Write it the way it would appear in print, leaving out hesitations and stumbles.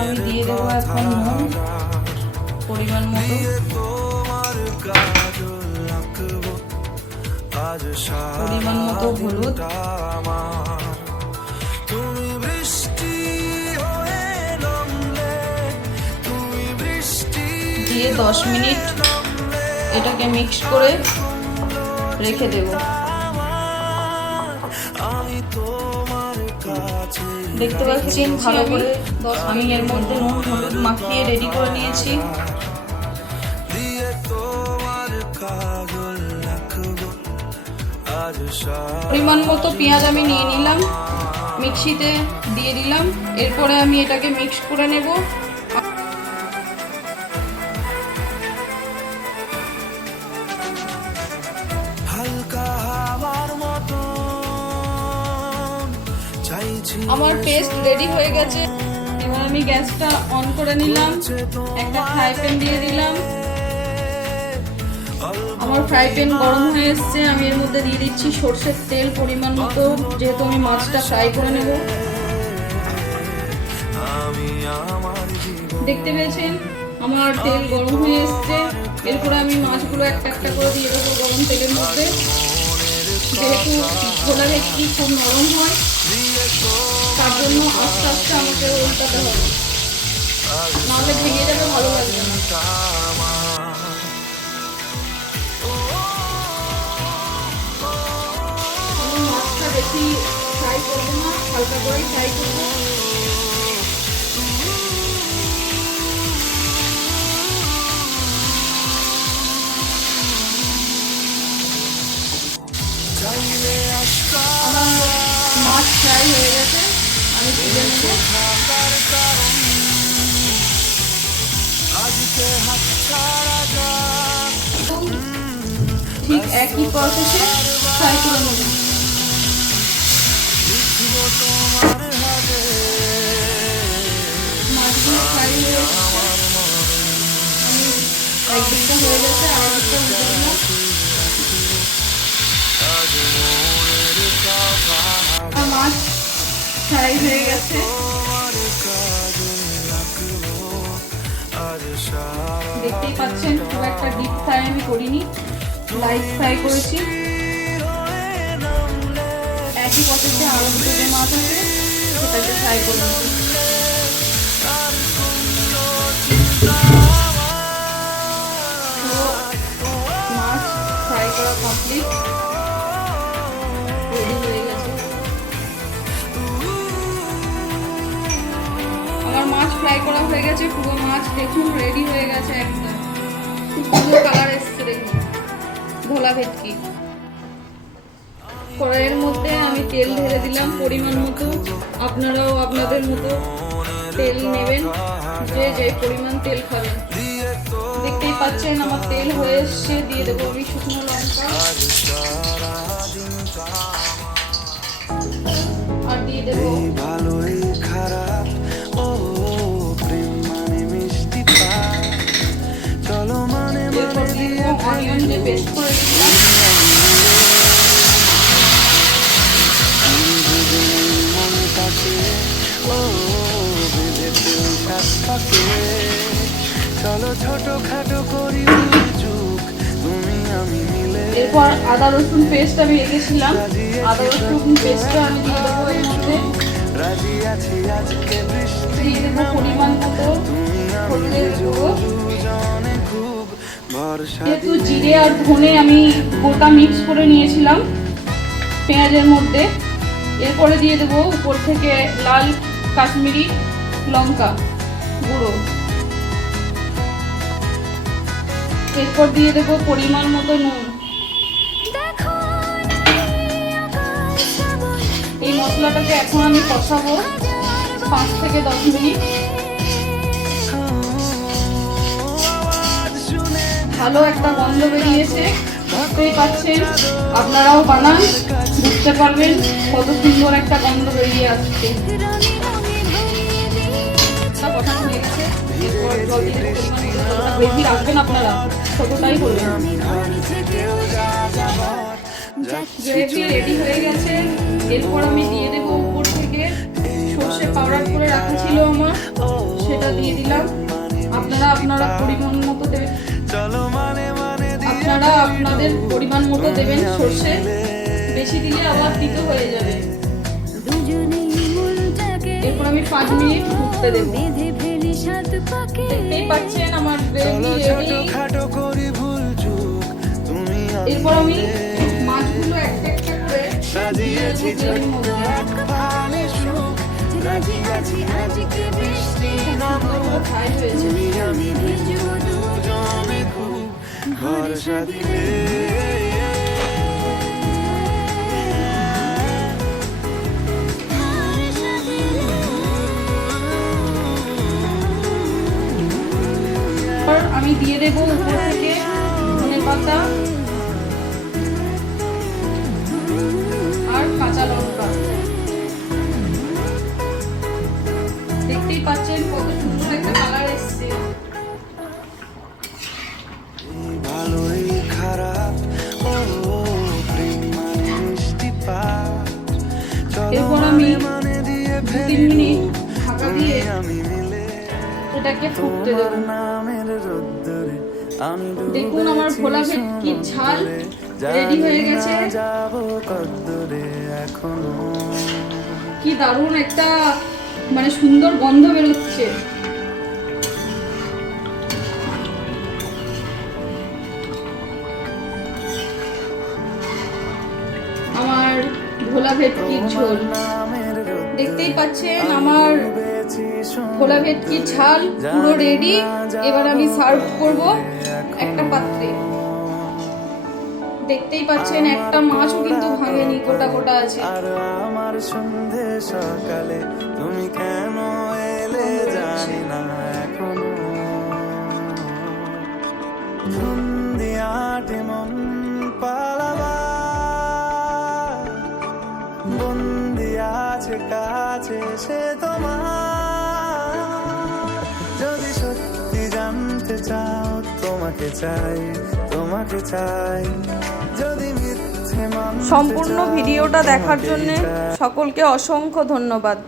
আমি দিয়ে দেবো এখন নুন পরিমাণ মতো। পরিমাণ মতো হলুদ। দিয়ে 10 মিনিট এটাকে মিক্স করে রেখে দেব। দেখতে পাচ্ছেন ভালো করে আমি এর মধ্যে নুন হলুদ মাখিয়ে রেডি করে নিয়েছি। পরিমাণ মতো পেঁয়াজ আমি নিয়ে নিলাম, মিক্সিতে দিয়ে দিলাম। এরপরে আমি এটাকে মিক্স করে নেব। আমার পেস্ট রেডি হয়ে গেছে। এবার আমি গ্যাসটা অন করে নিলাম, একটা ফ্রাই প্যান দিয়ে দিলাম। আমার ফ্রাই প্যান গরম হয়ে এসছে। আমি এর মধ্যে দিয়ে দিচ্ছি সরষের তেল পরিমাণ মতো, যেহেতু আমি মাছটা ফ্রাই করে নেব। দেখতে পেয়েছেন আমার তেল গরম হয়ে এসছে। এরপরে আমি মাছগুলো একটা একটা করে দিয়ে দেবো গরম তেলের মধ্যে। যেহেতু ছোলা ভেটকি খুব নরম হয়, তার জন্য আস্তে আস্তে আমাকে উল্টাতে হবে, নাহলে ভেঙে যাবে, ভালো লাগবে না। আমি মাছটা বেশি ফ্রাই করবো না, হালকা করেই ফ্রাই করবো। আমার মাছ ফ্রাই হয়ে গেছে, আমি তুলে নেব। ঠিক একই প্রসেসে ফ্রাই করে নেব। মাছগুলো ফ্রাই হয়ে গেছে, আমি একদিকটা হয়ে গেছে, আরেকদিকটা উল্টে দিলাম। মাছ ফ্রাই হয়ে গেছে, দেখতেই পাচ্ছেন। খুব একটা ডিপ ফ্রাই আমি করিনি, লাইট ফ্রাই করেছি। একই প্রসেসে আরো দুটো যে মাছ আছে সেটাকে ফ্রাই করে নেব। মাছ ফ্রাই করা কমপ্লিট, রেডি হয়ে গেছে। আমার মাছ ফ্রাই করা হয়ে গেছে, পুরো মাছ দেখুন রেডি হয়ে গেছে, একদম খুব সুন্দর কালার এসছে দেখুন, ভোলা ভেটকি। কড়াইয়ের মধ্যে আমি তেল ঢেলে দিলাম পরিমাণ মতো। আপনারাও আপনাদের মতো তেল নেবেন, যে যে পরিমাণ তেল খাবেন। দেখতেই পাচ্ছেন আমার তেল হয়ে এসছে। দিয়ে দেবো আমি শুকনো লঙ্কা, আর দিয়ে দেবো অনিয়ন যে পেস্ট করে দিলাম। এরপর আদা রসুন পেস্ট আমি রেখেছিলাম, আদা রসুন পেস্টটা আমি দিয়ে দেবো এর মধ্যে। দিয়ে দেবো পরিমাণ মতো হলুদের গুঁড়ো। যেহেতু জিরে আর ধনে আমি গোটা মিক্স করে নিয়েছিলাম পেঁয়াজের মধ্যে, এরপরে দিয়ে দেবো উপর থেকে লাল কাশ্মীরি লঙ্কা গুঁড়ো। এরপর দিয়ে দেবো পরিমাণ মতো নুন। এই মশলাটাকে এখন আমি কষাবো 5 থেকে 10 মিনিট। ভালো একটা গন্ধ বেরিয়েছে, বুঝতেই পাচ্ছেন। আপনারাও বানান, বুঝতে পারবেন কত সুন্দর একটা গন্ধ বেরিয়ে আসছে। বেশি রাখবেন আপনারা, ছোটটাই করবেন। গ্রেভি রেডি হয়ে গেছে। এরপর আমি দিয়ে দেবো উপর থেকে সর্ষে পাউডার করে রাখা ছিল আমার, সেটা দিয়ে দিলাম। আপনারা পরিমাণ মতো দেবেন, আপনারা আপনাদের পরিমাণ মতো দেবেন সর্ষে, বেশি দিলে আবার তিতো হয়ে যাবে। এরপর আমি 5 মিনিট ফুটতে দেবো। দেখতেই পাচ্ছেন আমার গ্রেভি রেডি। এরপর আমি মাছগুলো একটা একটা করে দিয়ে দেবো গ্রেভির মধ্যে। ফ্রাই হয়েছে। আমি দিয়ে দেবো উপর থেকে ধনেপাতা আর কাঁচা লঙ্কা। দেখতেই পাচ্ছেন কত সুন্দর একটা কালার এসছে। এরপর আমি 2-3 মিনিট ঢাকা দিয়ে এটাকে ফুটতে দেবো। দেখুন আমার ভোলা ভেটকির ঝাল রেডি হয়ে গেছে। কি দারুণ একটা মানে সুন্দর গন্ধ বেরোচ্ছে। আমার ভোলা ভেটকির ঝোল দেখতেই পাচ্ছেন, আমার ভোলা ভেটকির ঝাল পুরো রেডি। এবার আমি সার্ভ করব একটা পাত্রে। দেখতেই পাচ্ছেন একটা মাছও কিন্তু ভাঙেনি, গোটা গোটা আছে। আমার সন্ধে সকালে তুমি কেন এলে জানি না এখনো, সন্ধিয়াটে মন পালাবা বন্দি আছে কাছে সে তোমার। যদি সত্যি জানতে চাও তোমাকে চাই, তোমাকে চাই। যদি মিথ্যে সম্পূর্ণ ভিডিওটা দেখার জন্য সকলকে অসংখ্য ধন্যবাদ।